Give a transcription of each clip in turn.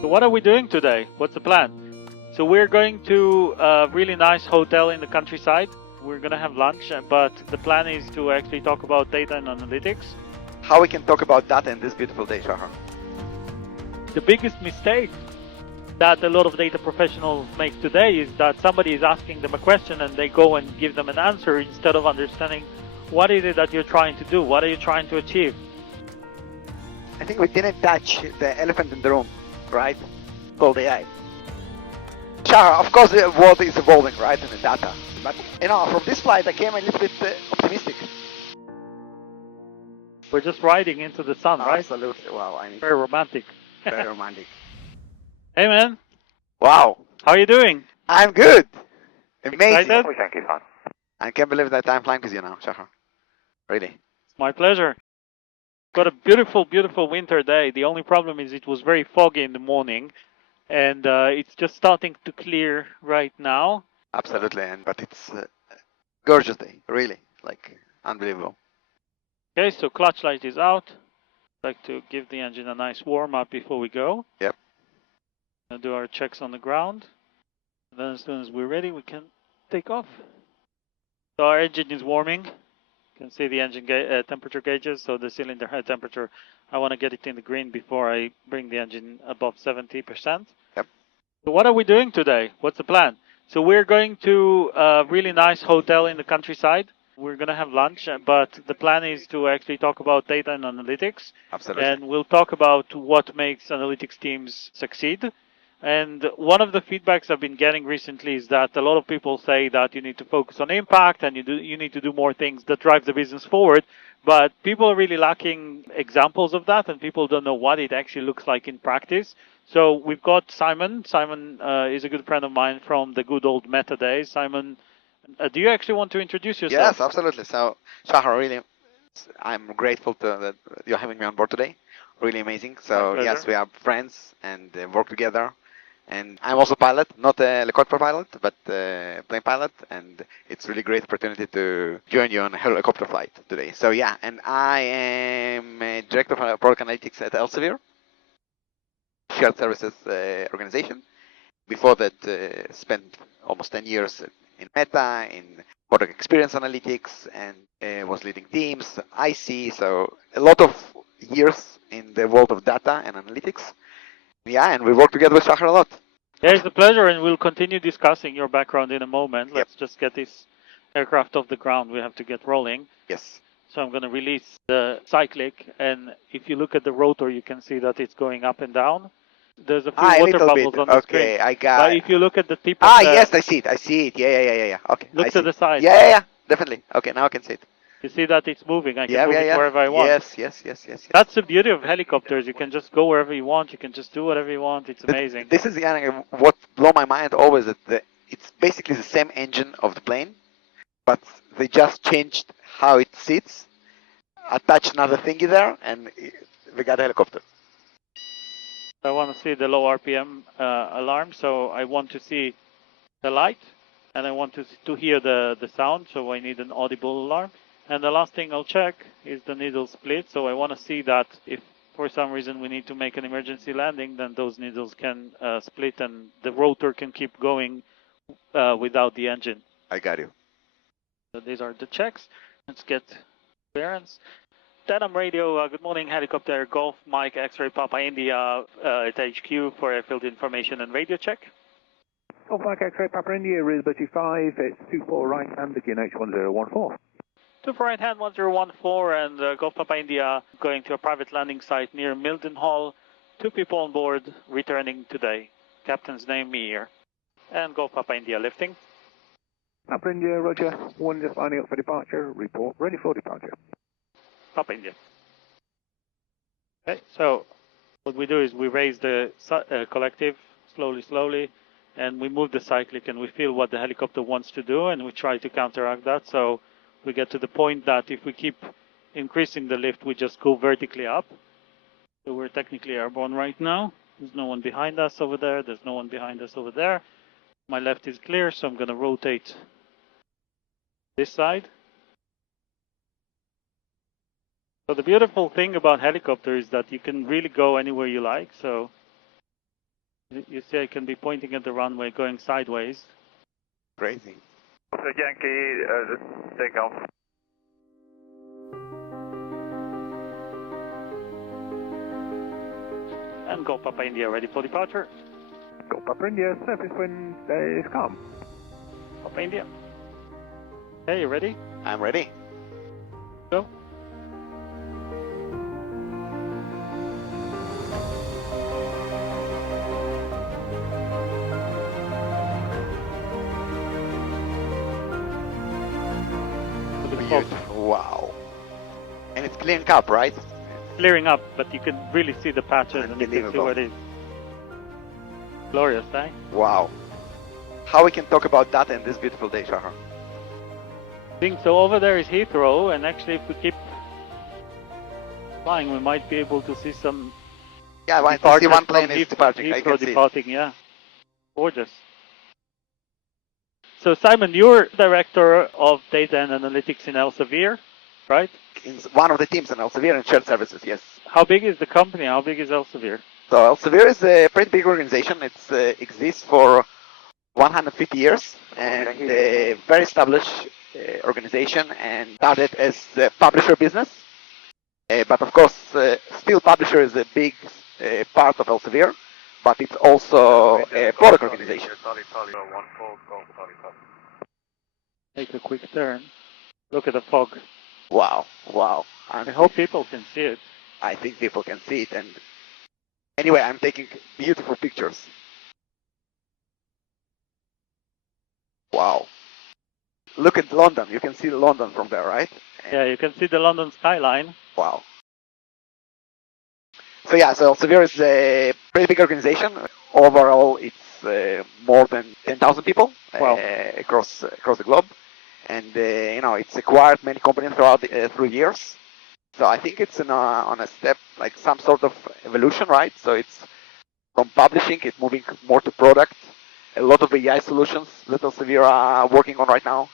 So what are we doing today? What's the plan? So we're going to a really nice hotel in the countryside. We're going to have lunch, but the plan is to actually talk about data and analytics. How we can talk about data in this beautiful day, Shahar? The biggest mistake that a lot of data professionals make today is that somebody is asking them a question and they go and give them an answer instead of understanding what is it that you're trying to do, what are you trying to achieve. I think we didn't touch the elephant in the room, right? Called AI. Shahar, of course the world is evolving, right, in the data. But, from this flight I came a little bit optimistic. We're just riding into the sun, right? Absolutely, wow. Very romantic. Very romantic. Hey man. Wow. How are you doing? I'm good. Amazing. Excited? I can't believe that I'm flying with you now, Shahar. Really. It's my pleasure. Got a beautiful, beautiful winter day. The only problem is it was very foggy in the morning, and it's just starting to clear right now. Absolutely, but it's a gorgeous day, really, like unbelievable. Okay, so clutch light is out. I'd like to give the engine a nice warm up before we go. Yep. We'll do our checks on the ground. And then as soon as we're ready, we can take off. So our engine is warming. You can see the engine temperature gauges. So the cylinder head temperature, I want to get it in the green before I bring the engine above 70%. Yep. So what are we doing today? What's the plan? So we're going to a really nice hotel in the countryside. We're going to have lunch, but the plan is to actually talk about data and analytics. Absolutely. And we'll talk about what makes analytics teams succeed. And one of the feedbacks I've been getting recently is that a lot of people say that you need to focus on impact and you need to do more things that drive the business forward. But people are really lacking examples of that, and people don't know what it actually looks like in practice. So we've got Simon. Simon is a good friend of mine from the good old Meta days. Simon, do you actually want to introduce yourself? Yes, absolutely. So, Shahar, really, I'm grateful that you're having me on board today. Really amazing. So, yes, we are friends and work together. And I'm also a pilot, not a helicopter pilot, but a plane pilot. And it's really great opportunity to join you on a helicopter flight today. So, yeah, and I am Director of Product Analytics at Elsevier, shared services organization. Before that, spent almost 10 years in Meta, in product experience analytics, and was leading teams, IC, so a lot of years in the world of data and analytics. Yeah, and we work together with Shahar a lot. Yeah, it's a pleasure, and we'll continue discussing your background in a moment. Let's just get this aircraft off the ground. We have to get rolling. Yes. So I'm going to release the cyclic, and if you look at the rotor, you can see that it's going up and down. There's a few water bubbles on the screen. Okay, I got But if you look at the tip of the... yes, I see it. Yeah. Okay. Look to the side. Yeah, definitely. Okay, now I can see it. You see that it's moving. I can move it wherever I want. Yes. That's the beauty of helicopters. You can just go wherever you want. You can just do whatever you want. It's amazing. This is what blew my mind always, that it's basically the same engine of the plane, but they just changed how it sits, attached another thingy there, and we got a helicopter. I want to see the low RPM alarm, so I want to see the light, and I want to hear the sound, so I need an audible alarm. And the last thing I'll check is the needle split, so I want to see that if for some reason we need to make an emergency landing, then those needles can split and the rotor can keep going without the engine. I got you. So these are the checks. Let's get clearance. Dedham Radio, good morning, helicopter Golf Mike X-ray Papa India at HQ for airfield information and radio check. Golf Mike X-ray Papa India, Riz 35, it's 24 right hand, begin H1014. 24 right hand 1014 and Golf Papa India going to a private landing site near Mildenhall. 2 people on board returning today. Captain's name Mir. And Golf Papa India lifting. Papa India, Roger, 1 just lining up for departure, report ready for departure. Papa India. Okay, so what we do is we raise the collective slowly, and we move the cyclic and we feel what the helicopter wants to do, and we try to counteract that. So we get to the point that if we keep increasing the lift, we just go vertically up. So we're technically airborne right now. There's no one behind us over there. There's no one behind us over there. My left is clear, so I'm going to rotate this side. So the beautiful thing about helicopter is that you can really go anywhere you like. So You see I can be pointing at the runway going sideways. Crazy. So Yankee, takeoff. And go Papa India, ready for departure. Go Papa India, surface wind is calm. Papa India. Okay, you ready? I'm ready. Go. Beautiful. Wow. And it's cleaning up, right? Clearing up, but you can really see the patches and you can see Unbelievable. what it is. Glorious, eh? Wow. How we can talk about data in this beautiful day, Shahar? So over there is Heathrow, and actually if we keep flying, we might be able to see some Yeah, I can see one plane from is departing. I Heathrow can see it. departing, yeah. Gorgeous. So Simon, you're director of data and analytics in Elsevier, right? In one of the teams in Elsevier and shared services, yes. How big is the company? How big is Elsevier? So Elsevier is a pretty big organization. It exists for 150 years and a very established organization and started as a publisher business. But of course, still publisher is a big part of Elsevier, but it's also a product organization. Take a quick turn. Look at the fog. Wow, wow. I hope people can see it. I think people can see it. And anyway, I'm taking beautiful pictures. Wow. Look at London. You can see London from there, right? Yeah, you can see the London skyline. Wow. So yeah, so Elsevier is a pretty big organization. Overall, it's more than 10,000 people across the globe, and it's acquired many companies throughout through years. So I think it's on a step like some sort of evolution, right? So it's from publishing, it's moving more to product. A lot of AI solutions that Elsevier are working on right now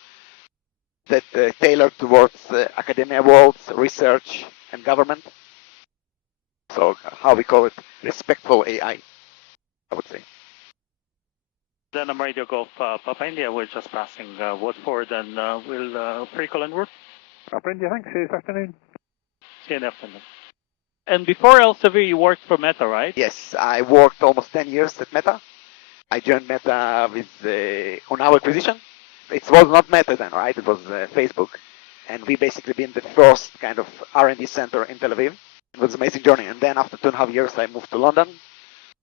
that tailor towards academia worlds, research, and government. So how we call it, respectful AI, I would say. Then I'm Radio Golf Papa India. We're just passing Watford, and we'll pre-call and work. Papa India, thanks. See you this afternoon. See you in the afternoon. And before Elsevier, you worked for Meta, right? Yes, I worked almost 10 years at Meta. I joined Meta with on our acquisition. It was not Meta then, right? It was Facebook. And we basically been the first kind of R&D center in Tel Aviv. It was an amazing journey. And then after 2.5 years, I moved to London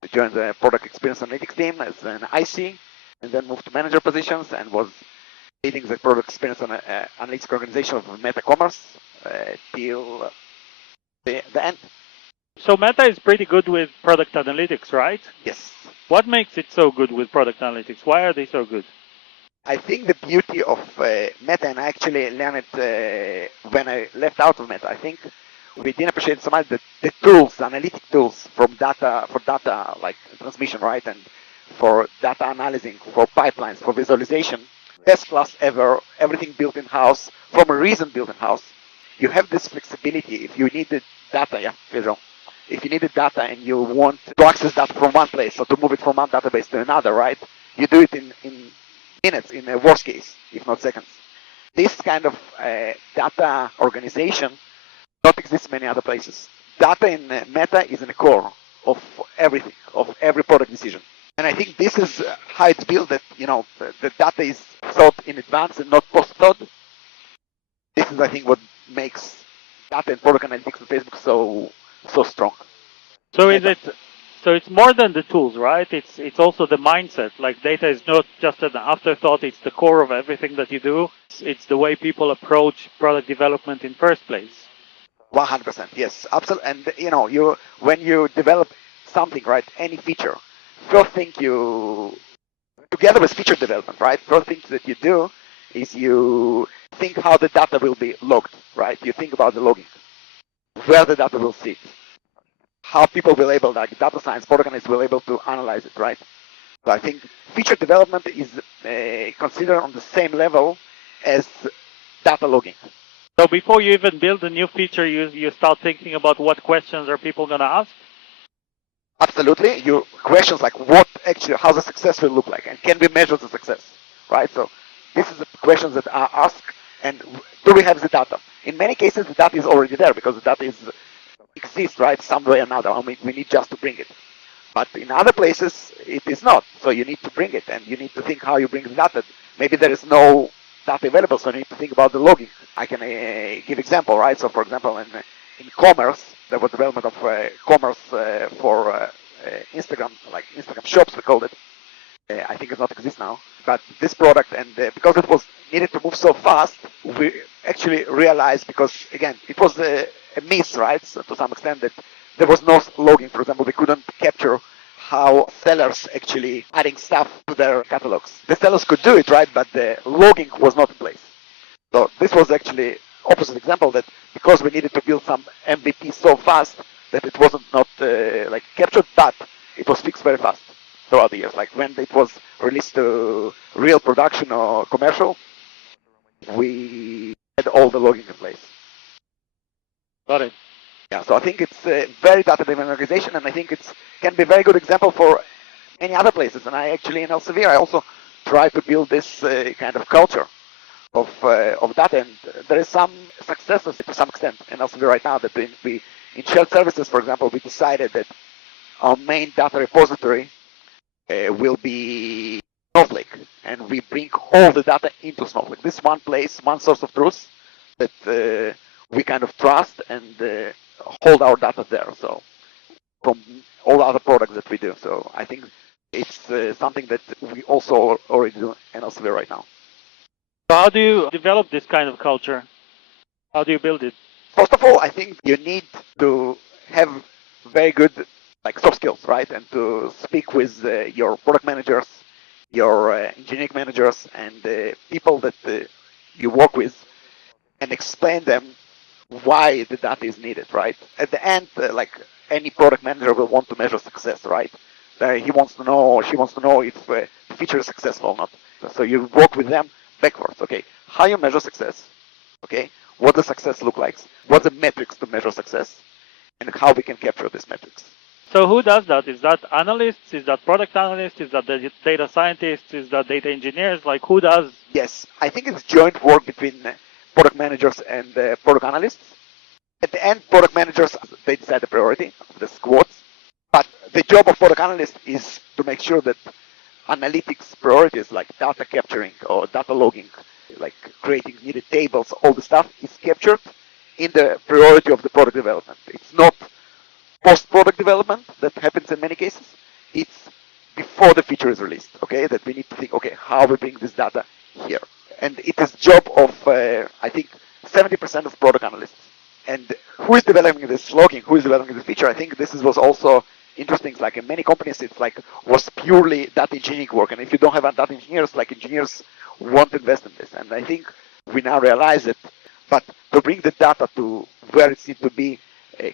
to join the product experience analytics team as an IC, and then moved to manager positions and was leading the product experience analytics organization of Meta Commerce till the end. So Meta is pretty good with product analytics, right? Yes. What makes it so good with product analytics? Why are they so good? I think the beauty of Meta, and I actually learned it when I left out of Meta, I think we didn't appreciate so much the tools, the analytic tools for data like transmission, right? And for data analyzing, for pipelines, for visualization. Best class ever, everything built in-house, from a reason built in-house. You have this flexibility if you need the data, if you need the data and you want to access data from one place or to move it from one database to another, right? You do it in minutes, in a worst case, if not seconds. This kind of data organization not exist many other places. Data in Meta is in the core of everything, of every product decision. And I think this is how it's built, that, the data is thought in advance and not post-thought. This is, I think, what makes data and product analytics on Facebook so strong. So it's more than the tools, right? It's also the mindset. Like data is not just an afterthought, it's the core of everything that you do. It's the way people approach product development in first place. 100%, yes, absolutely. And when you develop something, right, any feature, first thing together with feature development, right, first thing that you do is you think how the data will be logged, right? You think about the logging, where the data will sit, how people will able, like data science, product analysts will able to analyze it, right? So I think feature development is considered on the same level as data logging. So before you even build a new feature, you start thinking about what questions are people going to ask? Absolutely. Your questions like what actually, how the success will look like, and can we measure the success, right? So this is the questions that are asked, and do we have the data? In many cases, the data is already there because the data exists, right, some way or another. I mean, we need just to bring it. But in other places, it is not. So you need to bring it, and you need to think how you bring the data. Maybe there is no data available, so you need to think about the logging. I can give example, right? So for example, in commerce, there was development of commerce for Instagram, like Instagram shops, we called it. I think it not exist now. But this product, and because it was needed to move so fast, we actually realized, because again, it was a miss, right? So to some extent, that there was no logging. For example, we couldn't capture how sellers actually adding stuff to their catalogs. The sellers could do it, right? But the logging was not in place. So this was actually opposite example, that because we needed to build some MVP so fast that it wasn't not like captured, but it was fixed very fast throughout the years. Like when it was released to real production or commercial, we had all the logging in place. Got it. Yeah, so I think it's a very data-driven organization, and I think it can be a very good example for many other places. And I actually in Elsevier, I also try to build this kind of culture of data, and there is some successes to some extent in Elsevier right now. That in shared services, for example, we decided that our main data repository will be Snowflake, and we bring all the data into Snowflake. This one place, one source of truth that we kind of trust and hold our data there. So from all other products that we do. So I think it's something that we also already do in Elsevier right now. So how do you develop this kind of culture? How do you build it? First of all, I think you need to have very good like soft skills, right? And to speak with your product managers, your engineering managers, and people that you work with, and explain them why the data is needed, right? At the end, like any product manager will want to measure success, right? He wants to know, or she wants to know if the feature is successful or not. So you work with them backwards. Okay, how you measure success? Okay, what does success look like? What are the metrics to measure success, and how we can capture these metrics? So who does that? Is that analysts? Is that product analysts? Is that the data scientists? Is that data engineers? Like who does? Yes, I think it's joint work between product managers and product analysts. At the end, product managers, they decide the priority of the squads. But the job of product analyst is to make sure that analytics priorities like data capturing or data logging, like creating needed tables, all the stuff is captured in the priority of the product development. It's not post-product development that happens in many cases. It's before the feature is released, okay? That we need to think, okay, how we bring this data here. And it is job of, I think, 70% of product analysts. And who is developing this logging? Who is developing the feature? I think this was also interesting. Like in many companies, it's like was purely data engineering work. And if you don't have data engineers, like engineers won't invest in this. And I think we now realize it. But to bring the data to where it needs to be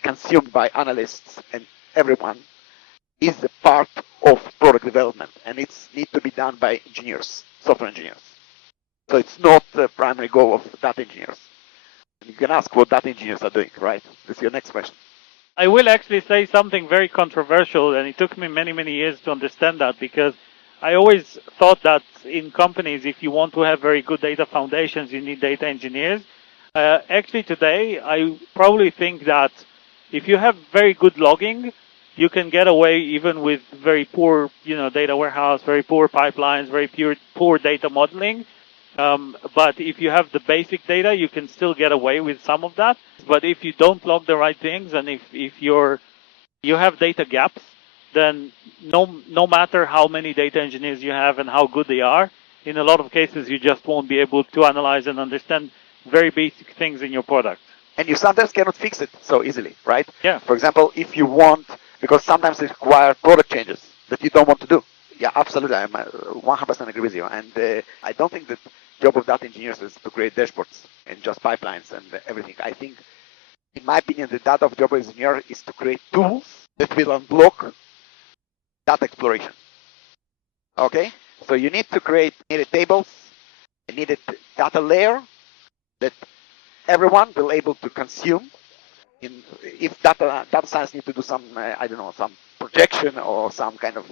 consumed by analysts and everyone is a part of product development, and it's need to be done by engineers, software engineers. So it's not the primary goal of data engineers. You can ask what data engineers are doing, right? This is your next question. I will actually say something very controversial, and it took me many, many years to understand that, because I always thought that in companies, if you want to have very good data foundations, you need data engineers. Actually, today, I probably think that if you have very good logging, you can get away even with very poor, data warehouse, very poor pipelines, very poor data modeling. But if you have the basic data, you can still get away with some of that. But if you don't log the right things, and if you have data gaps, then no matter how many data engineers you have and how good they are, in a lot of cases you just won't be able to analyze and understand very basic things in your product. And you sometimes cannot fix it so easily, right? Yeah. For example, if you want, because sometimes it requires product changes that you don't want to do. Yeah, absolutely. I'm 100% agree with you. And I don't think that job of data engineers is to create dashboards and just pipelines and everything. I think, in my opinion, the data of job of engineer is to create tools that will unblock data exploration. Okay? So you need to create needed tables, a needed data layer that everyone will able to consume. If data science need to do some, I don't know, some projection or some kind of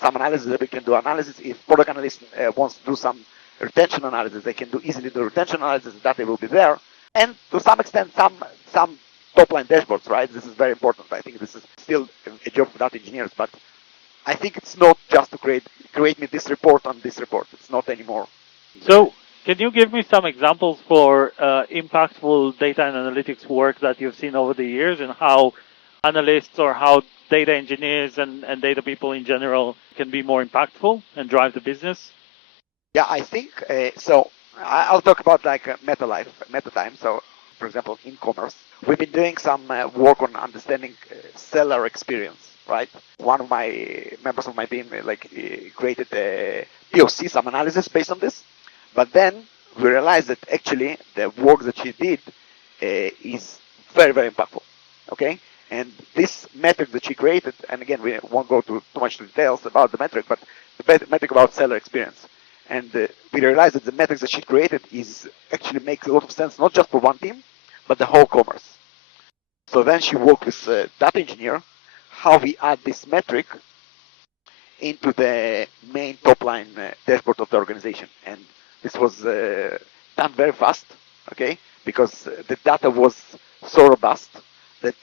some analysis that we can do analysis. If product analyst wants to do some retention analysis, they can do easily do retention analysis. Data will be there, and to some extent, some top-line dashboards. Right, this is very important. I think this is still a job for data engineers, but I think it's not just to create me this report on this report. It's not anymore. So, can you give me some examples for impactful data and analytics work that you've seen over the years, and how analysts or how data engineers and data people in general can be more impactful and drive the business? Yeah, I think so. I'll talk about like meta time. So, for example, in commerce, we've been doing some work on understanding seller experience. Right, one of my members of my team created a POC, some analysis based on this, but then we realized that actually the work that she did is very, very impactful. Okay, and this metric that she created, and again, we won't go too much details about the metric, but the metric about seller experience. And we realized that the metrics that she created is actually makes a lot of sense, not just for one team, but the whole commerce. So then she worked with a data engineer, how we add this metric into the main top line dashboard of the organization. And this was done very fast, okay, because the data was so robust that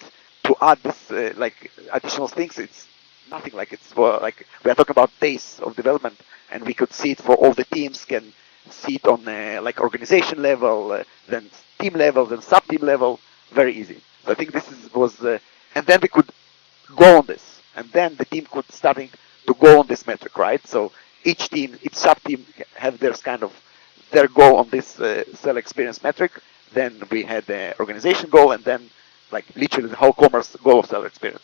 to add this additional things, it's nothing. Like it's for like we are talking about days of development, and we could see it for all the teams, can see it on organization level, then team level, then sub team level, very easy. So I think this was, and then we could go on this, and then the team could starting to go on this metric, right? So each team, each sub team have their kind of their goal on this seller experience metric. Then we had the organization goal, and then like literally the whole commerce goal of seller experience.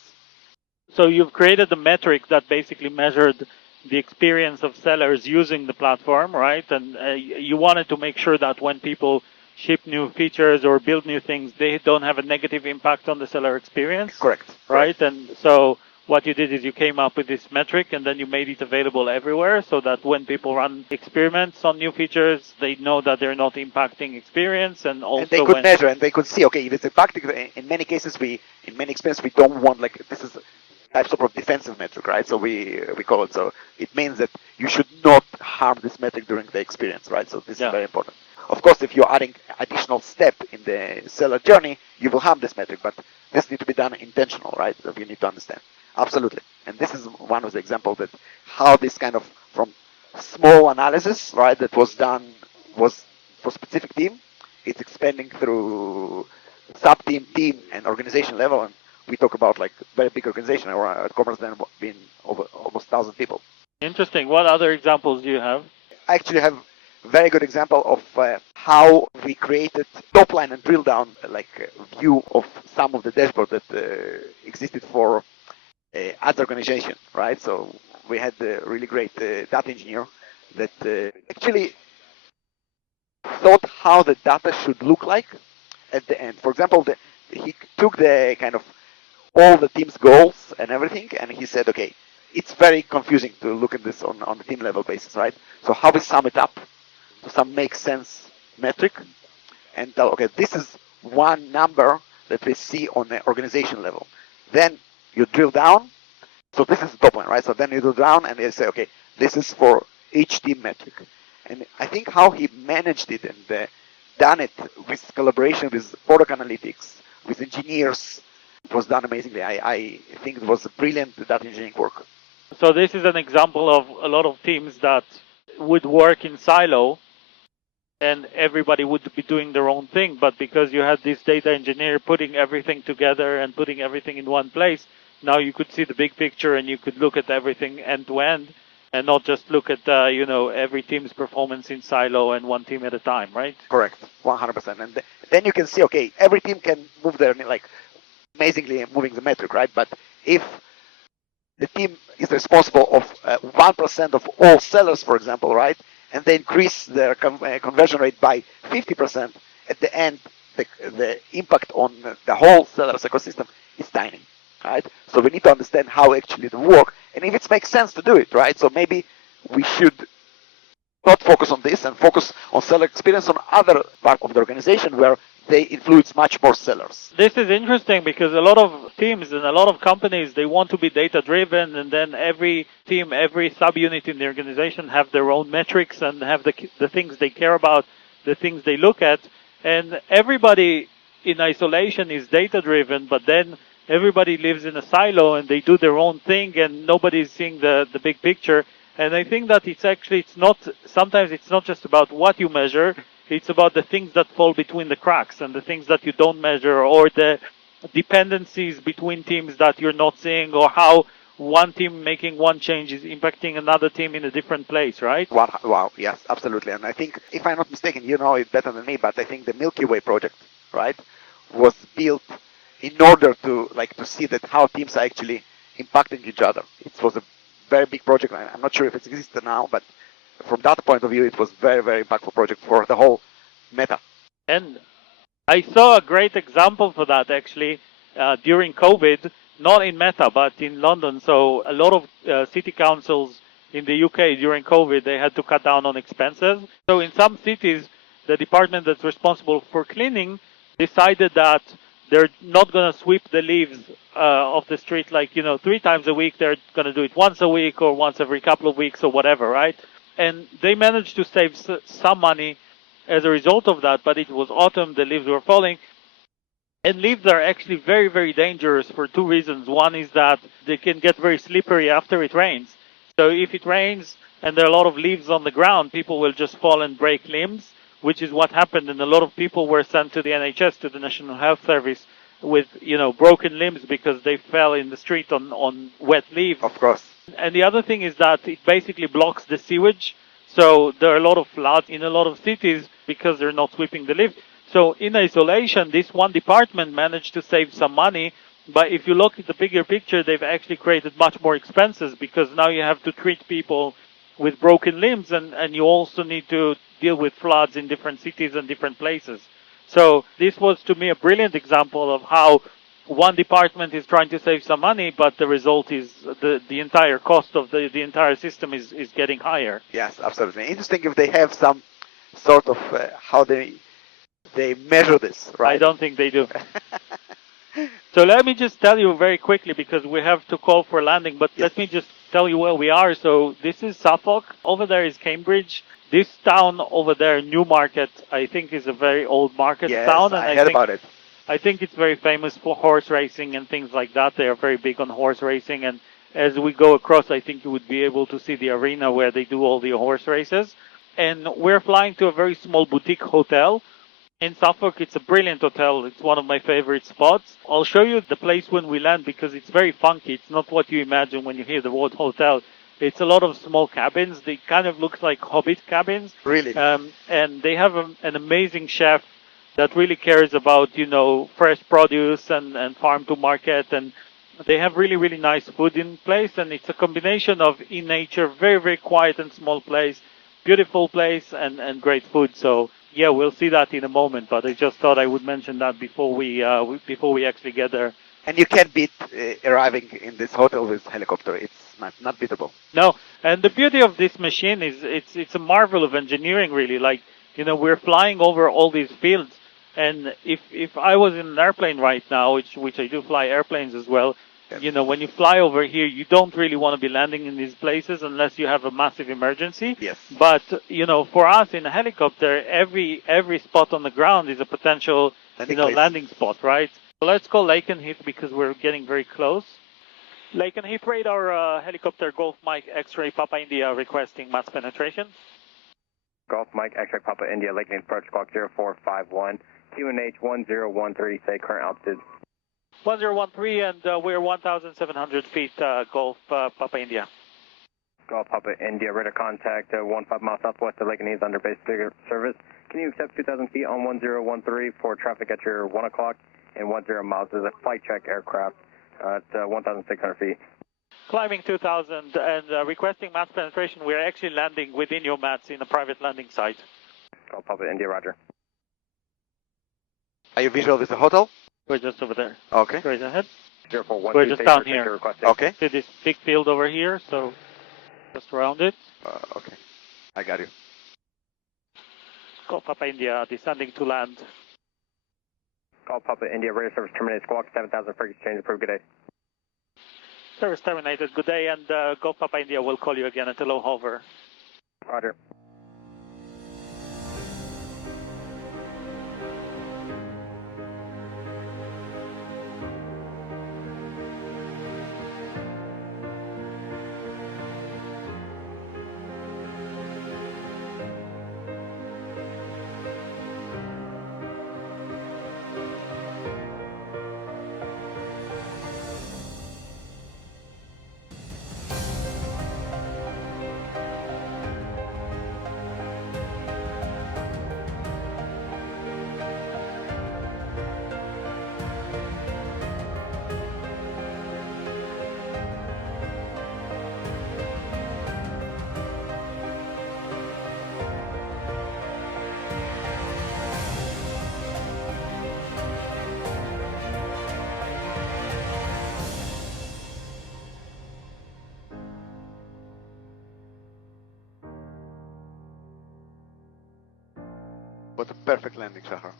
So you've created a metric that basically measured the experience of sellers using the platform, right? And you wanted to make sure that when people ship new features or build new things, they don't have a negative impact on the seller experience. Correct. Right? Correct. And so what you did is you came up with this metric, and then you made it available everywhere, so that when people run experiments on new features, they know that they're not impacting experience, and also and they could measure and they could see, okay, if it's impacting. In many cases, in many experiences, we don't want this is type of defensive metric, right? So we call it. So it means that you should not harm this metric during the experience, right? So this is very important. Of course, if you're adding additional step in the seller journey, you will harm this metric, but this needs to be done intentional, right? So you need to understand. Absolutely. And this is one of the examples that how this kind of from small analysis, right, that was done was for specific team, it's expanding through sub-team, team, and organization level. And we talk about like very big organization, or at Commerce then being over almost 1,000 people. Interesting. What other examples do you have? I actually have very good example of how we created top line and drill down view of some of the dashboard that existed for ads organization, right? So we had a really great data engineer that actually thought how the data should look like at the end. For example, he took the kind of all the team's goals and everything, and he said, okay, it's very confusing to look at this on the team level basis, right? So how we sum it up to some make sense metric and tell, okay, this is one number that we see on the organization level. Then you drill down. So this is the top line, right? So then you drill down and you say, okay, this is for each team metric. And I think how he managed it and done it with collaboration with product analytics, with engineers, it was done amazingly. I think it was brilliant data engineering work. So this is an example of a lot of teams that would work in silo, and everybody would be doing their own thing. But because you had this data engineer putting everything together and putting everything in one place, now you could see the big picture and you could look at everything end to end, and not just look at every team's performance in silo and one team at a time, right? Correct, 100%. And then you can see, okay, every team can move their amazingly moving the metric, right? But if the team is responsible of 1% of all sellers, for example, right? And they increase their conversion rate by 50%, at the end, the impact on the whole sellers ecosystem is tiny, right? So we need to understand how actually it works, and if it makes sense to do it, right? So maybe we should not focus on this and focus on seller experience on other part of the organization where they influence much more sellers. This is interesting because a lot of teams and a lot of companies, they want to be data driven, and then every team, every subunit in the organization have their own metrics and have the things they care about, the things they look at, and everybody in isolation is data driven, but then everybody lives in a silo and they do their own thing and nobody's seeing the big picture. And I think that sometimes it's not just about what you measure, it's about the things that fall between the cracks and the things that you don't measure, or the dependencies between teams that you're not seeing, or how one team making one change is impacting another team in a different place, right? Wow, yes, absolutely. And I think, if I'm not mistaken, you know it better than me, but I think the Milky Way project, right, was built in order to see that how teams are actually impacting each other. It was a very big project. I'm not sure if it exists now, but from that point of view, it was very, very impactful project for the whole meta. And I saw a great example for that actually during COVID, not in Meta, but in London. So a lot of city councils in the UK during COVID, they had to cut down on expenses. So in some cities, the department that's responsible for cleaning decided that they're not going to sweep the leaves off the street 3 times a week. They're going to do it once a week or once every couple of weeks or whatever, right? And they managed to save some money as a result of that, but it was autumn, the leaves were falling. And leaves are actually very, very dangerous for two reasons. One is that they can get very slippery after it rains. So if it rains and there are a lot of leaves on the ground, people will just fall and break limbs, which is what happened. And a lot of people were sent to the NHS, to the National Health Service, with broken limbs because they fell in the street on wet leaves. Of course. And the other thing is that it basically blocks the sewage. So there are a lot of floods in a lot of cities because they're not sweeping the leaves. So in isolation, this one department managed to save some money. But if you look at the bigger picture, they've actually created much more expenses because now you have to treat people with broken limbs, and you also need to deal with floods in different cities and different places. So this was, to me, a brilliant example of how one department is trying to save some money, but the result is the entire cost of the entire system is getting higher. Yes, absolutely. Interesting if they have some sort of how they measure this, right? I don't think they do. So let me just tell you very quickly, because we have to call for landing, but yes. Let me just tell you where we are. So this is Suffolk. Over there is Cambridge. This town over there, Newmarket, I think is a very old market town. And I heard about it. I think it's very famous for horse racing and things like that. They are very big on horse racing. And as we go across, I think you would be able to see the arena where they do all the horse races. And we're flying to a very small boutique hotel in Suffolk. It's a brilliant hotel. It's one of my favorite spots. I'll show you the place when we land because it's very funky. It's not what you imagine when you hear the word hotel. It's a lot of small cabins. They kind of look like hobbit cabins. Really? And they have an amazing chef that really cares about, fresh produce and farm to market. And they have really, really nice food in place. And it's a combination of in nature, very, very quiet and small place, beautiful place, and great food. So yeah, we'll see that in a moment. But I just thought I would mention that before we actually get there. And you can't beat arriving in this hotel with helicopter. It's not beatable. No, and the beauty of this machine is it's a marvel of engineering, really. We're flying over all these fields, and if I was in an airplane right now, which I do fly airplanes as well, yes. When you fly over here, you don't really want to be landing in these places unless you have a massive emergency. Yes. But for us in a helicopter, every spot on the ground is a potential landing spot, right? So let's call Lakenheath because we're getting very close. Lakenheath radar, helicopter Golf Mike X-ray Papa India requesting mass penetration. Golf Mike X-ray Papa India, Lakenheath approach clock 0451, QNH 1013, say current altitude. 1013 and we're 1,700 feet, Golf Papa India. Golf Papa India, radar contact 15 miles southwest of Lakenheath under base service. Can you accept 2,000 feet on 1013 for traffic at your 1 o'clock and 10 miles? There's a flight check aircraft at 1,600 feet. Climbing 2,000 and requesting mass penetration. We're actually landing within your mats in a private landing site. Golf Papa India, roger. Are you visual with the hotel? We're just over there. Okay. Straight ahead. 0412, We're just down here. Okay. See this big field over here, so just around it. Okay. I got you. Golf Papa India descending to land. Golf Papa India radio service terminated. Squawk 7000 for exchange. Approved. Good day. Service terminated. Good day, and Golf Papa India will call you again at a low hover. Roger. What a perfect landing, Shahar.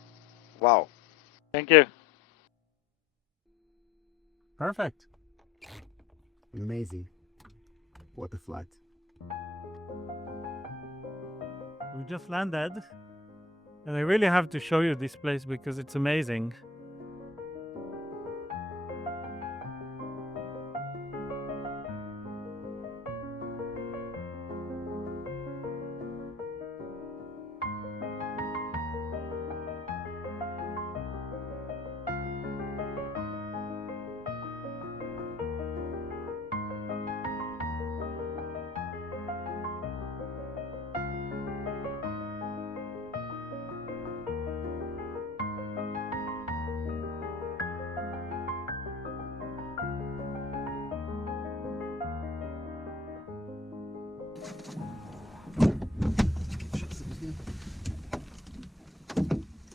Wow. Thank you. Perfect. Amazing. What a flight. We just landed, and I really have to show you this place because it's amazing.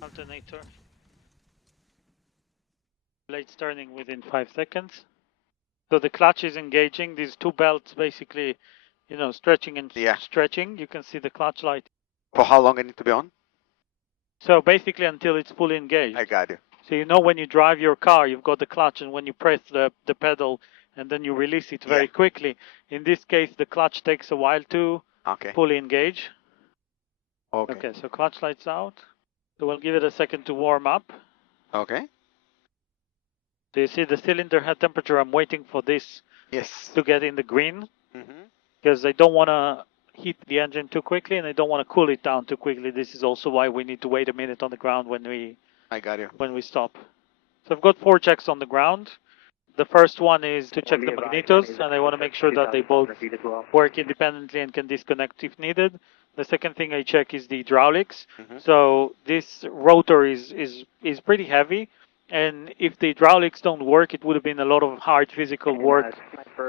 Alternator. Blades turning within 5 seconds. So the clutch is engaging. These two belts basically, stretching and stretching. You can see the clutch light. For how long I need to be on? So basically until it's fully engaged. I got you. So when you drive your car, you've got the clutch, and when you press the pedal and then you release it very quickly. In this case, the clutch takes a while to fully engage. Okay, so clutch lights out. So we'll give it a second to warm up. Okay. Do you see the cylinder head temperature? I'm waiting for this to get in the green because I don't want to heat the engine too quickly and I don't want to cool it down too quickly. This is also why we need to wait a minute on the ground when we stop. So I've got 4 checks on the ground. The first one is to check the magnetos, and I want to make sure that they both work independently and can disconnect if needed. The second thing I check is the hydraulics. So this rotor is pretty heavy, and if the hydraulics don't work, it would have been a lot of hard physical work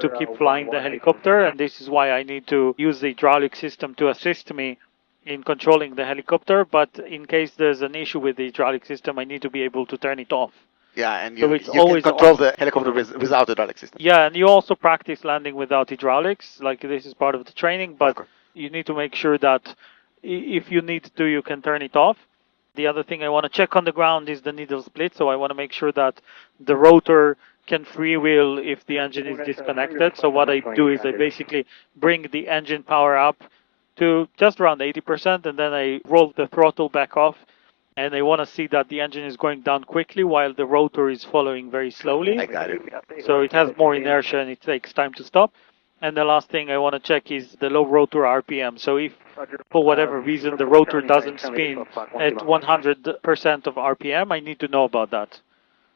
to keep flying the helicopter, and this is why I need to use the hydraulic system to assist me in controlling the helicopter. But in case there's an issue with the hydraulic system, I need to be able to turn it off. Yeah, and So you always can control the helicopter without the hydraulic system. Yeah, and you also practice landing without hydraulics. Like, this is part of the training, but you need to make sure that if you need to, you can turn it off. The other thing I want to check on the ground is the needle split, so I want to make sure that the rotor can freewheel if the engine is disconnected. So what I do is I basically bring the engine power up to just around 80%, and then I roll the throttle back off, and I want to see that the engine is going down quickly while the rotor is following very slowly. I got it. So it has more inertia and it takes time to stop. And the last thing I want to check is the low rotor RPM. So if for whatever reason the rotor doesn't spin at 100% of RPM, I need to know about that.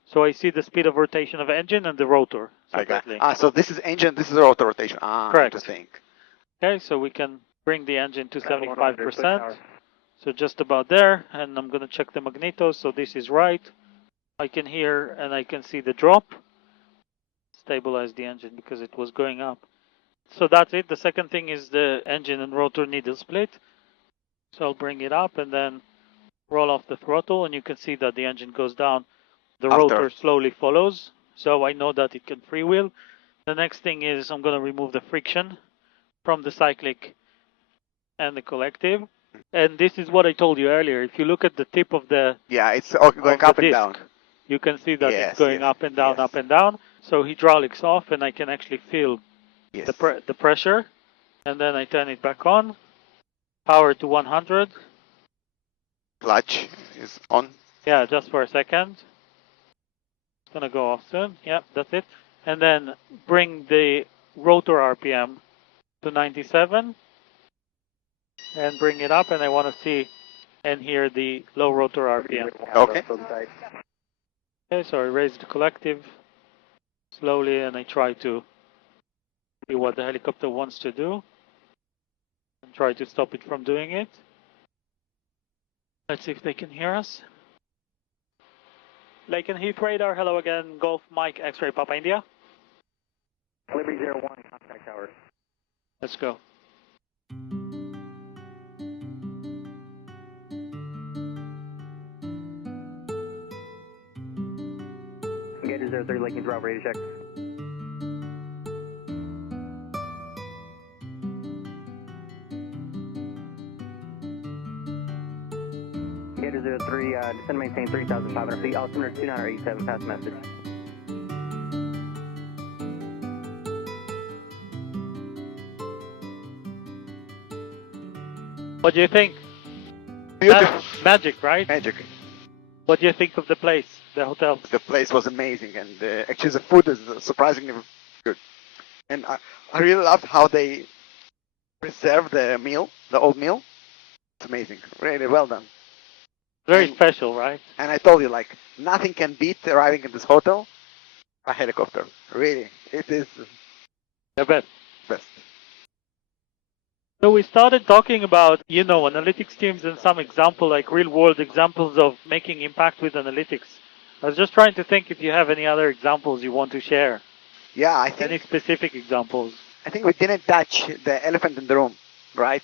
So I see the speed of rotation of engine and the rotor separately. So this is engine, this is rotor rotation. Correct. Interesting. Okay, so we can bring the engine to 75%. So just about there, and I'm going to check the magnetos. So this is right. I can hear and I can see the drop. Stabilize the engine because it was going up. So that's it. The second thing is the engine and rotor needle split. So I'll bring it up and then roll off the throttle, and you can see that the engine goes down. The rotor slowly follows, so I know that it can freewheel. The next thing is I'm going to remove the friction from the cyclic and the collective. And this is what I told you earlier. If you look at the tip of the it's going up and down. you can see that Yes, it's going yes, up and down, yes, up and down. So hydraulics off, and I can actually feel yes. the pressure. And then I turn it back on, power to 100. Clutch is on. Yeah, just for a second. It's gonna go off soon. Yeah, that's it. And then bring the rotor RPM to 97 and bring it up, and I want to see and hear the low rotor RPM. Okay. Okay, so I raise the collective slowly, and I try to see what the helicopter wants to do and try to stop it from doing it. Let's see if they can hear us. Lake and Heath radar, hello again, Golf Mike X-ray Papa India. Liberty 01, contact tower. Let's go. Gator 03, Lake and drop radio check. Gator 03, descend and maintain 3,500 feet, altimeter 2987, pass message. What do you think? Beautiful. Magic, right? Magic. What do you think of the place, the hotel? The place was amazing, and actually the food is surprisingly good. And I really loved how they preserved the meal, the old meal. It's amazing. Really well done. Very And- special, right? And I told you, like, nothing can beat arriving in this hotel a helicopter. Really, it is I bet. best. So we started talking about, analytics teams and some example, like real world examples of making impact with analytics. I was just trying to think if you have any other examples you want to share. Yeah, Any specific examples? I think we didn't touch the elephant in the room, right?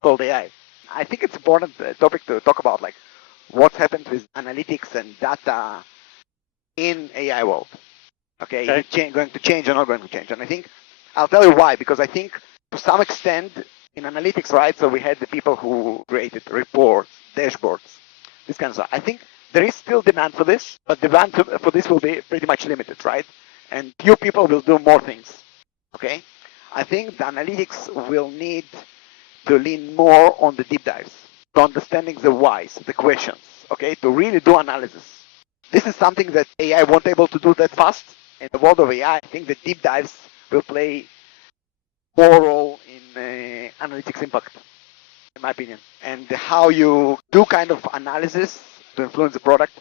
Called AI. I think it's important topic to talk about, like, what happened with analytics and data in AI world. Okay, is it going to change or not going to change? And I think I'll tell you why. Because I think to some extent in analytics, right? So we had the people who created reports, dashboards, this kind of stuff. I think there is still demand for this, but demand for this will be pretty much limited, right? And few people will do more things. Okay, I think the analytics will need to lean more on the deep dives, to understanding the whys, the questions, okay, to really do analysis. This is something that AI won't be able to do that fast. In the world of AI, I think the deep dives will play more role in analytics impact, in my opinion. And how you do kind of analysis to influence the product,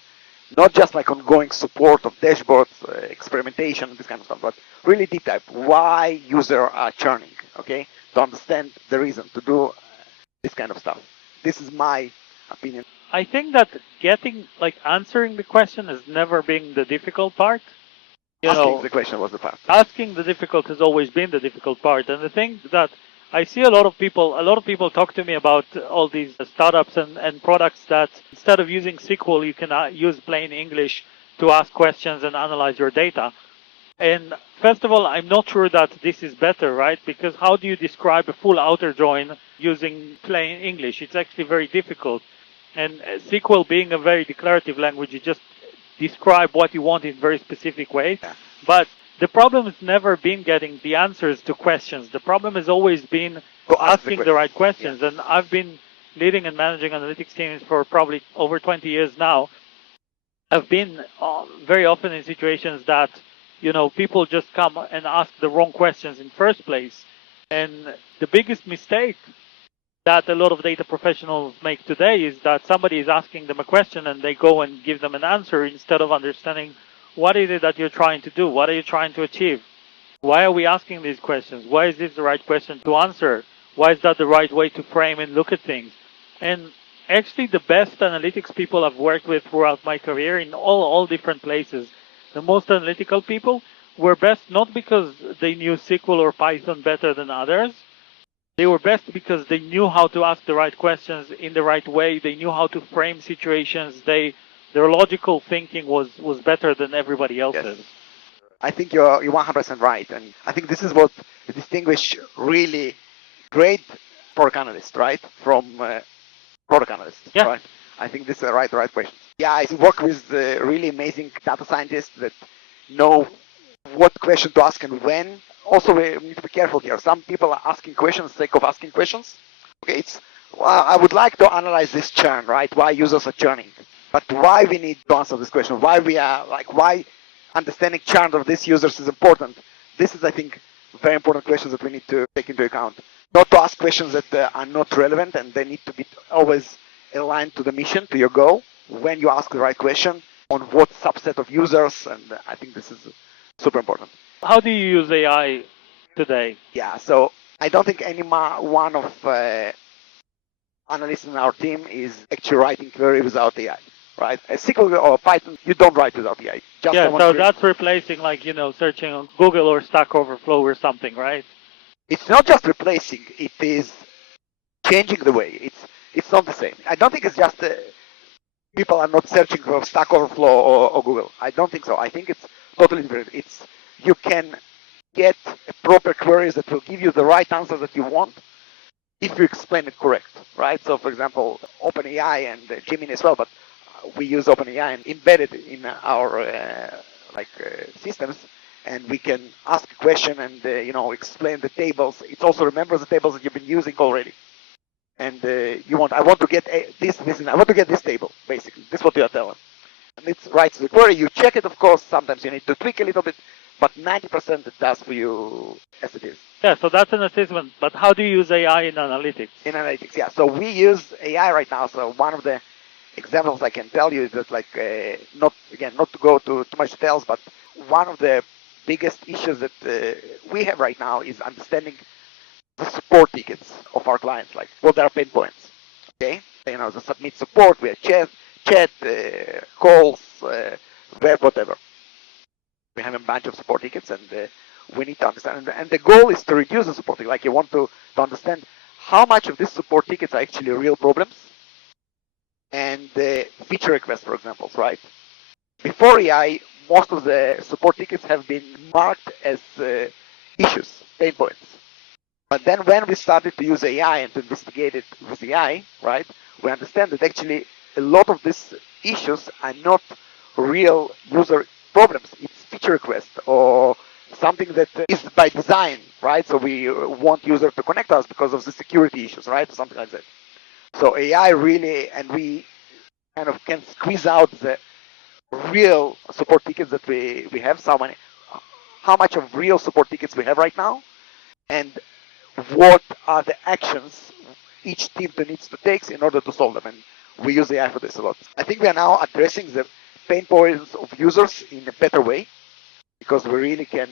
not just like ongoing support of dashboards, experimentation, this kind of stuff, but really deep dive. Why users are churning, okay? To understand the reason to do this kind of stuff. This is my opinion. I think that answering the question has never been the difficult part. Asking the question was the part. Asking the difficult has always been the difficult part. And the thing that I see a lot of people talk to me about all these startups and products that instead of using SQL, you can use plain English to ask questions and analyze your data. And first of all, I'm not sure that this is better, right? Because how do you describe a full outer join using plain English? It's actually very difficult. And SQL being a very declarative language, you just describe what you want in very specific ways. Yeah. But the problem has never been getting the answers to questions. The problem has always been asking the right questions. Yeah. And I've been leading and managing analytics teams for probably over 20 years now. I've been very often in situations that people just come and ask the wrong questions in first place. And the biggest mistake that a lot of data professionals make today is that somebody is asking them a question and they go and give them an answer instead of understanding what is it that you're trying to do? What are you trying to achieve? Why are we asking these questions? Why is this the right question to answer? Why is that the right way to frame and look at things? And actually the best analytics people I've worked with throughout my career in all different places, the most analytical people were best not because they knew SQL or Python better than others. They were best because they knew how to ask the right questions in the right way. They knew how to frame situations. Their logical thinking was better than everybody else's. Yes. I think you're 100% right. And I think this is what distinguishes really great product analysts, right, from product analysts, Yeah. right? I think this is the right question. Yeah, I work with really amazing data scientists that know what question to ask and when. Also, we need to be careful here. Some people are asking questions for the sake of asking questions. Okay, well, I would like to analyze this churn, right? Why users are churning, but why we need to answer this question? Why understanding churn of these users is important? This is, I think, very important questions that we need to take into account. Not to ask questions that are not relevant, and they need to be always aligned to the mission, to your goal. When you ask the right question on what subset of users, and I think this is super important. How do you use AI today? Yeah, so I don't think any one of analysts in our team is actually writing query without AI, right? A SQL or Python, you don't write without AI. Just Yeah, someone so that's replacing searching on Google or Stack Overflow or something, right? It's not just replacing; it is changing the way. It's not the same. I don't think it's just people are not searching for Stack Overflow or Google. I don't think so. I think it's totally different. You can get proper queries that will give you the right answer that you want if you explain it correct, right? So, for example, OpenAI and Gemini as well, but we use OpenAI and embedded in our systems, and we can ask a question and explain the tables. It also remembers the tables that you've been using already. And I want to get this, and I want to get this table, basically. This is what you are telling. And it writes the query, you check it, of course, sometimes you need to tweak a little bit, but 90% it does for you as it is. Yeah, so that's an assessment, but how do you use AI in analytics? In analytics, yeah. So we use AI right now, so one of the examples I can tell you is that not to go to too much details, but one of the biggest issues that we have right now is understanding the support tickets of our clients, like what are their pain points. Okay, the submit support, we have chat, calls, web, whatever. We have a bunch of support tickets, and we need to understand. And the goal is to reduce the support ticket. Like you want to understand how much of these support tickets are actually real problems and feature requests, for example, right? Before AI, most of the support tickets have been marked as issues, pain points. But then when we started to use AI and to investigate it with AI, right, we understand that actually a lot of these issues are not real user problems. It's feature request or something that is by design, right? So we want user to connect us because of the security issues, right? Or something like that. So AI really, and we kind of can squeeze out the real support tickets that we have, how much of real support tickets we have right now, and what are the actions each team needs to take in order to solve them. And we use AI for this a lot. I think we are now addressing the pain points of users in a better way because we really can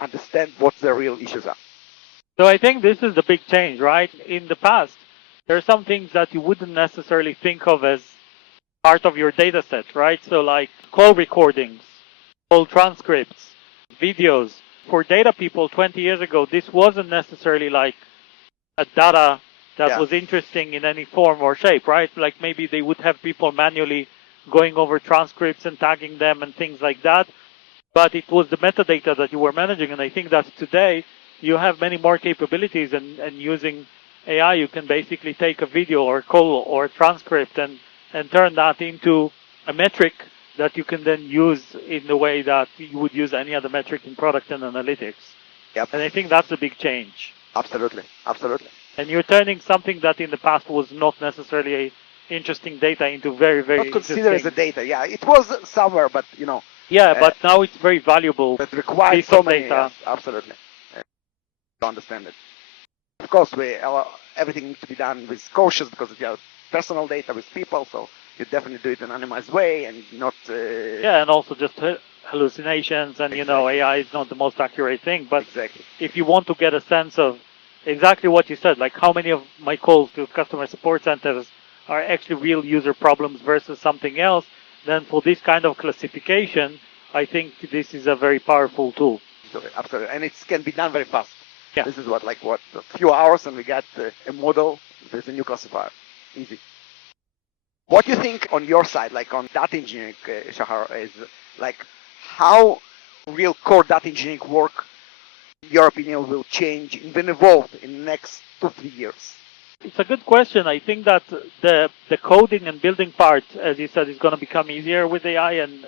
understand what the real issues are. So I think this is the big change, right? In the past, there are some things that you wouldn't necessarily think of as part of your data set, right? So like call recordings, call transcripts, videos. For data people 20 years ago, this wasn't necessarily like a data that was interesting in any form or shape, right? Like maybe they would have people manually going over transcripts and tagging them and things like that. But it was the metadata that you were managing. And I think that today you have many more capabilities, and using AI, you can basically take a video or call or a transcript and turn that into a metric that you can then use in the way that you would use any other metric in product and analytics. Yep. And I think that's a big change. Absolutely. And you're turning something that in the past was not necessarily interesting data into very, very not considered as a data. Yeah, it was somewhere, but Yeah, but now it's very valuable. It requires so many data. Yes, absolutely. To understand it. Of course, everything needs to be done with cautious because it's personal data with people, so you definitely do it in an anonymized way and not. Yeah, and also just hallucinations, and AI is not the most accurate thing. But if you want to get a sense of exactly what you said, like how many of my calls to customer support centers are actually real user problems versus something else, then for this kind of classification, I think this is a very powerful tool. Absolutely, and it can be done very fast. Yeah. This is a few hours, and we got a model with a new classifier. Easy. What do you think on your side, like on data engineering, Shahar, is like how real core data engineering work, in your opinion, will change and then evolve in the next 2-3 years? It's a good question. I think that the coding and building part, as you said, is going to become easier with AI. And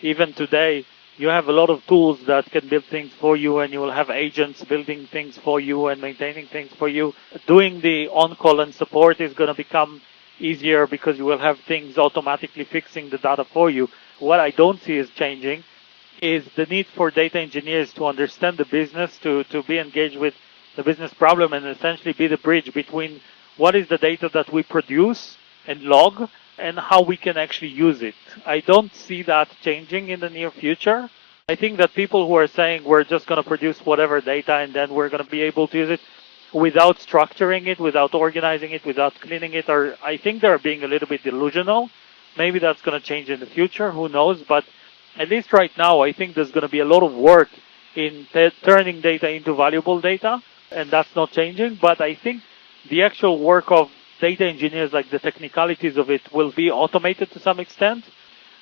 even today, you have a lot of tools that can build things for you, and you will have agents building things for you and maintaining things for you. Doing the on-call and support is going to become easier because you will have things automatically fixing the data for you. What I don't see is changing is the need for data engineers to understand the business, to be engaged with the business problem, and essentially be the bridge between what is the data that we produce and log and how we can actually use it. I don't see that changing in the near future. I think that people who are saying we're just going to produce whatever data and then we're going to be able to use it without structuring it, without organizing it, without cleaning it, I think they're being a little bit delusional. Maybe that's going to change in the future, who knows, but at least right now, I think there's going to be a lot of work in turning data into valuable data, and that's not changing. But I think the actual work of data engineers, like the technicalities of it, will be automated to some extent.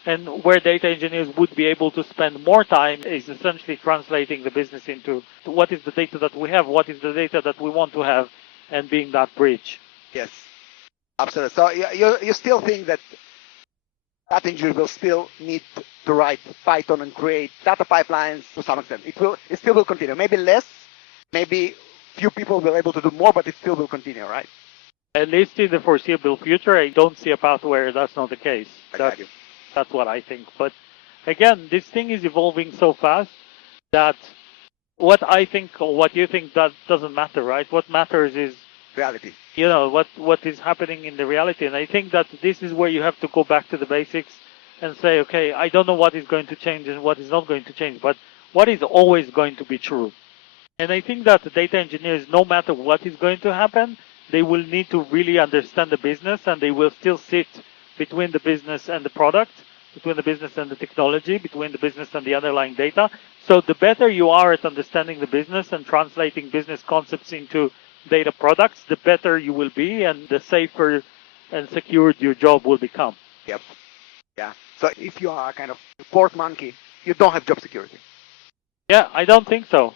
And where data engineers would be able to spend more time is essentially translating the business into what is the data that we have, what is the data that we want to have, and being that bridge. Yes, absolutely. So you still think that data engineers will still need to write Python and create data pipelines to some extent. It still will continue. Maybe less, maybe few people will be able to do more, but it still will continue, right? At least in the foreseeable future, I don't see a path where that's not the case. That's what I think. But again, this thing is evolving so fast that what I think or what you think, that doesn't matter, right? What matters is reality. What is happening in the reality. And I think that this is where you have to go back to the basics and say, okay, I don't know what is going to change and what is not going to change, but what is always going to be true. And I think that the data engineers, no matter what is going to happen, they will need to really understand the business, and they will still sit between the business and the product, between the business and the technology, between the business and the underlying data. So the better you are at understanding the business and translating business concepts into data products, the better you will be, and the safer and secured your job will become. Yep. Yeah. So if you are kind of fourth monkey, you don't have job security. Yeah, I don't think so.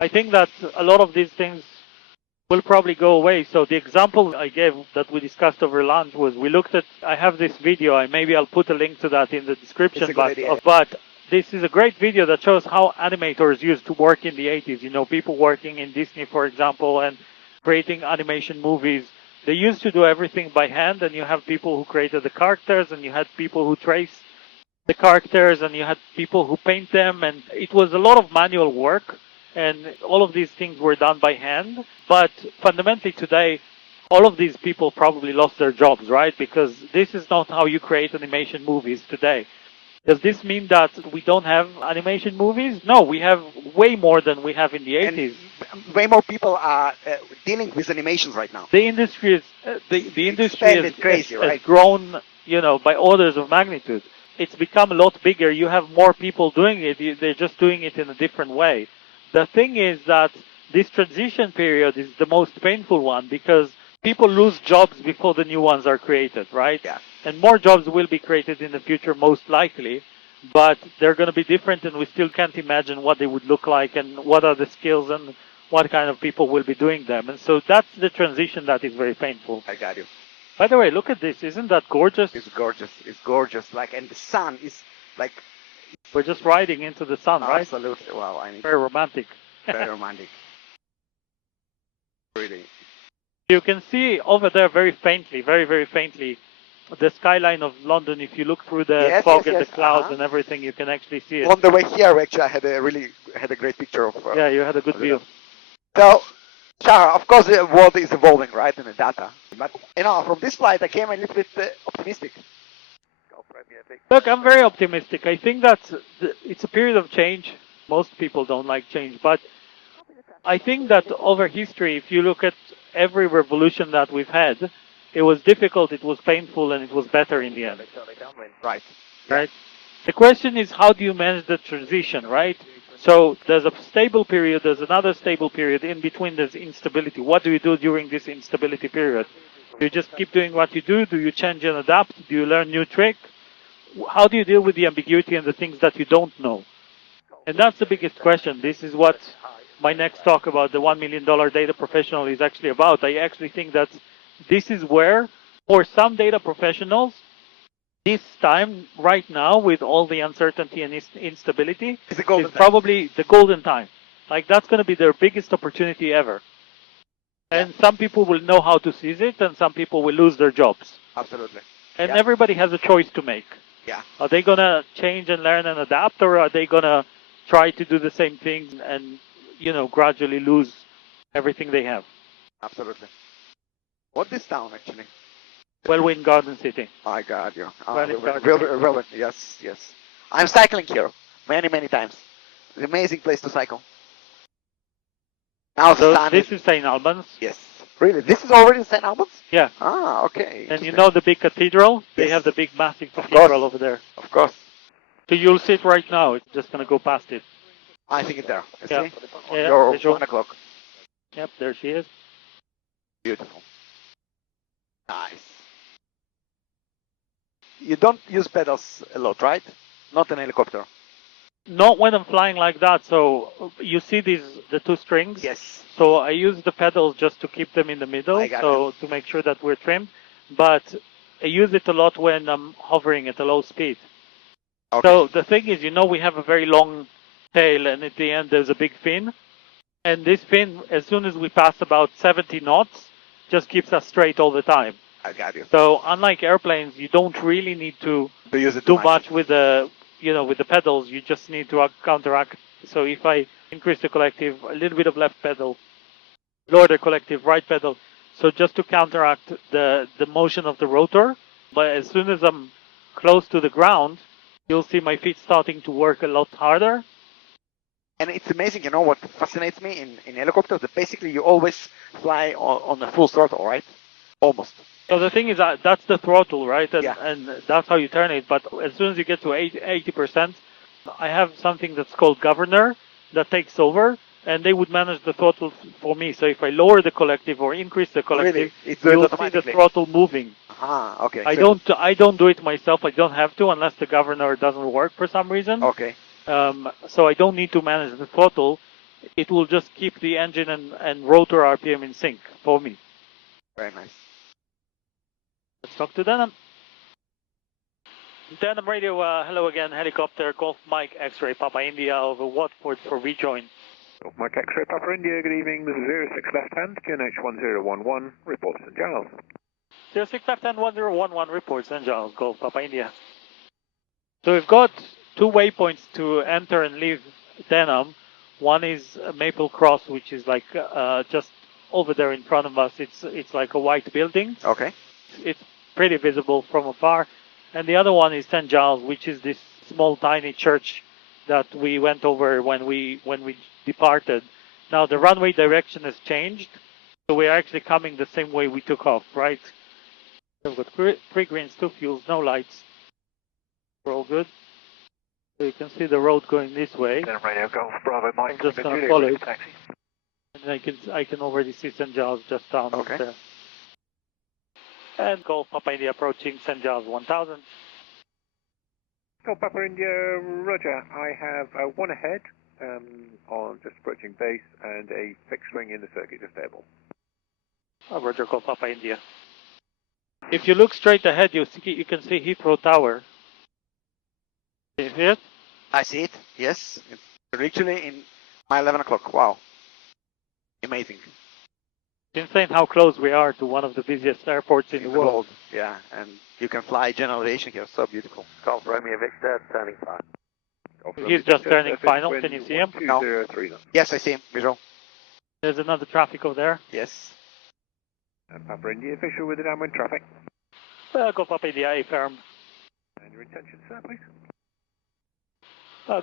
I think that a lot of these things will probably go away. So the example I gave that we discussed over lunch was we looked at, I have this video, maybe I'll put a link to that in the description, but this is a great video that shows how animators used to work in the 80s. People working in Disney, for example, and creating animation movies. They used to do everything by hand, and you have people who created the characters, and you had people who trace the characters, and you had people who paint them, and it was a lot of manual work, and all of these things were done by hand. But fundamentally today, all of these people probably lost their jobs, right? Because this is not how you create animation movies today. Does this mean that we don't have animation movies? No, we have way more than we have in the 80s. And way more people are dealing with animations right now. The industry is the industry crazy, right? has grown, by orders of magnitude. It's become a lot bigger. You have more people doing it. They're just doing it in a different way. The thing is that this transition period is the most painful one because people lose jobs before the new ones are created, right? Yeah. And more jobs will be created in the future, most likely, but they're going to be different, and we still can't imagine what they would look like and what are the skills and what kind of people will be doing them. And so that's the transition that is very painful. I got you. By the way, look at this. Isn't that gorgeous? It's gorgeous. It's gorgeous. And the sun is like... We're just riding into the sun, right? Absolutely. Wow. Very romantic. Very romantic. Really. You can see over there very faintly, very, very faintly, the skyline of London. If you look through the fog and the clouds and everything, you can actually see it. On the way here, actually, I had a great picture of... yeah, you had a good view. So, Shahar, of course, the world is evolving, right, in the data. But, from this flight, I came a little bit optimistic. Look, I'm very optimistic. I think that it's a period of change. Most people don't like change, but I think that over history, if you look at every revolution that we've had, it was difficult, it was painful, and it was better in the end. Right. Right? The question is, how do you manage the transition, right? So there's a stable period, there's another stable period, in between there's instability. What do you do during this instability period? Do you just keep doing what you do? Do you change and adapt? Do you learn new tricks? How do you deal with the ambiguity and the things that you don't know? And that's the biggest question. This is what my next talk about the $1 million data professional is actually about. I actually think that this is where, for some data professionals, this time, right now, with all the uncertainty and instability, is probably the golden time. Like, that's going to be their biggest opportunity ever. And some people will know how to seize it, and some people will lose their jobs. Absolutely. And everybody has a choice to make. Yeah. Are they going to change and learn and adapt, or are they going to try to do the same thing and, gradually lose everything they have? Absolutely. What this town, actually? Wellwyn Garden City. I got you. Well, yes, yes. I'm cycling here many, many times. It's an amazing place to cycle. Now so this is St. Albans. Yes. Really? This is already St. Albans? Yeah. Ah, okay. And you know the big cathedral? They have the big, massive cathedral over there. Of course. So you'll see it right now. It's just going to go past it. I think it's there. Yeah. Yeah, your visual. 1 o'clock. Yep, there she is. Beautiful. Nice. You don't use pedals a lot, right? Not an helicopter. Not when I'm flying like that. So you see the two strings? Yes. So I use the pedals just to keep them in the middle, so to make sure that we're trimmed. But I use it a lot when I'm hovering at a low speed. Okay. So the thing is, we have a very long tail, and at the end there's a big fin. And this fin, as soon as we pass about 70 knots, just keeps us straight all the time. I got you. So unlike airplanes, you don't really need to use it do much with the with the pedals. You just need to counteract. So if I increase the collective, a little bit of left pedal, lower the collective, right pedal, so just to counteract the motion of the rotor. But as soon as I'm close to the ground, you'll see my feet starting to work a lot harder. And it's amazing, what fascinates me in helicopters, that basically you always fly on a full throttle, right? Almost. So the thing is that that's the throttle, right? And, Yeah. and that's how you turn it. But as soon as you get to 80%, I have something that's called governor that takes over, and they would manage the throttle for me. So if I lower the collective or increase the collective, you'll see the throttle moving. Ah, okay. I don't do it myself. I don't have to unless the governor doesn't work for some reason. Okay. So I don't need to manage the throttle. It will just keep the engine and rotor RPM in sync for me. Very nice. Let's talk to Denham. Denham Radio, hello again, helicopter, Golf Mike X-Ray Papa India over Watford for rejoin. Golf Mike X-Ray Papa India, good evening, this is 06 left hand, QNH 1011, report St. Giles. 06 left hand 1011, report St. Giles, Golf Papa India. So we've got two waypoints to enter and leave Denham. One is Maple Cross, which is like just over there in front of us. It's like a white building. Okay. It's pretty visible from afar. And the other one is St. Giles, which is this small, tiny church that we went over when we departed. Now the runway direction has changed, so we're actually coming the same way we took off, right? We've got three greens, two fuels, no lights. We're all good. So you can see the road going this way. Radio Golf Bravo Mike, I'm just going to follow it. And I can already see St. Giles just down there. And Golf Papa India approaching St. Giles 1000. Golf Papa India, roger. I have one ahead on just approaching base and a fixed wing in the circuit, just stable. Roger, Golf Papa India. If you look straight ahead, you can see Heathrow Tower. Do you see it? I see it, yes. It's literally in my 11 o'clock. Wow. Amazing. It's insane how close we are to one of the busiest airports in the world. Yeah, and you can fly general aviation here. So beautiful. Golf Romeo Victor, turning final. He's just turning final. Can you see him? No. Yes, I see him. Visual. There's another traffic over there. Yes. Papa India official with the downwind traffic. Go Papa India, A firm. And your intention, sir, please.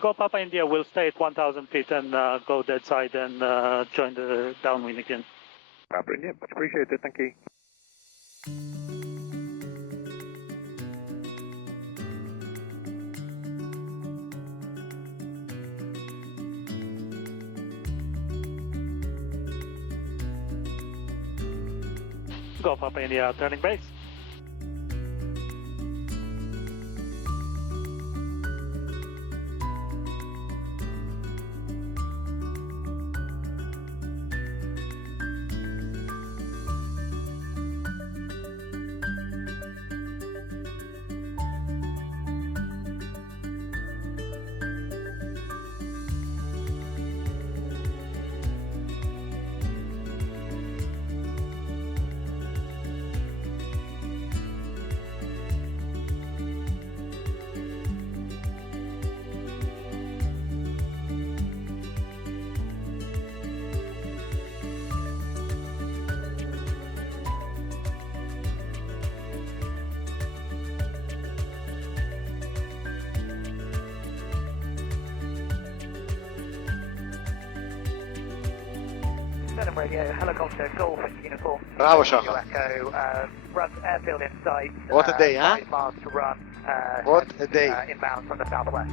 Go Papa India will stay at 1,000 feet and go dead side and join the downwind again. Papa India, much appreciated, thank you. Go Papa India, turning base. Venom Radio, helicopter, Golf, Uniform. Bravo, Shah. Echo, Russ Airfield in sight. What a day, huh? 5 miles to run. What a day. Inbound from the southwest.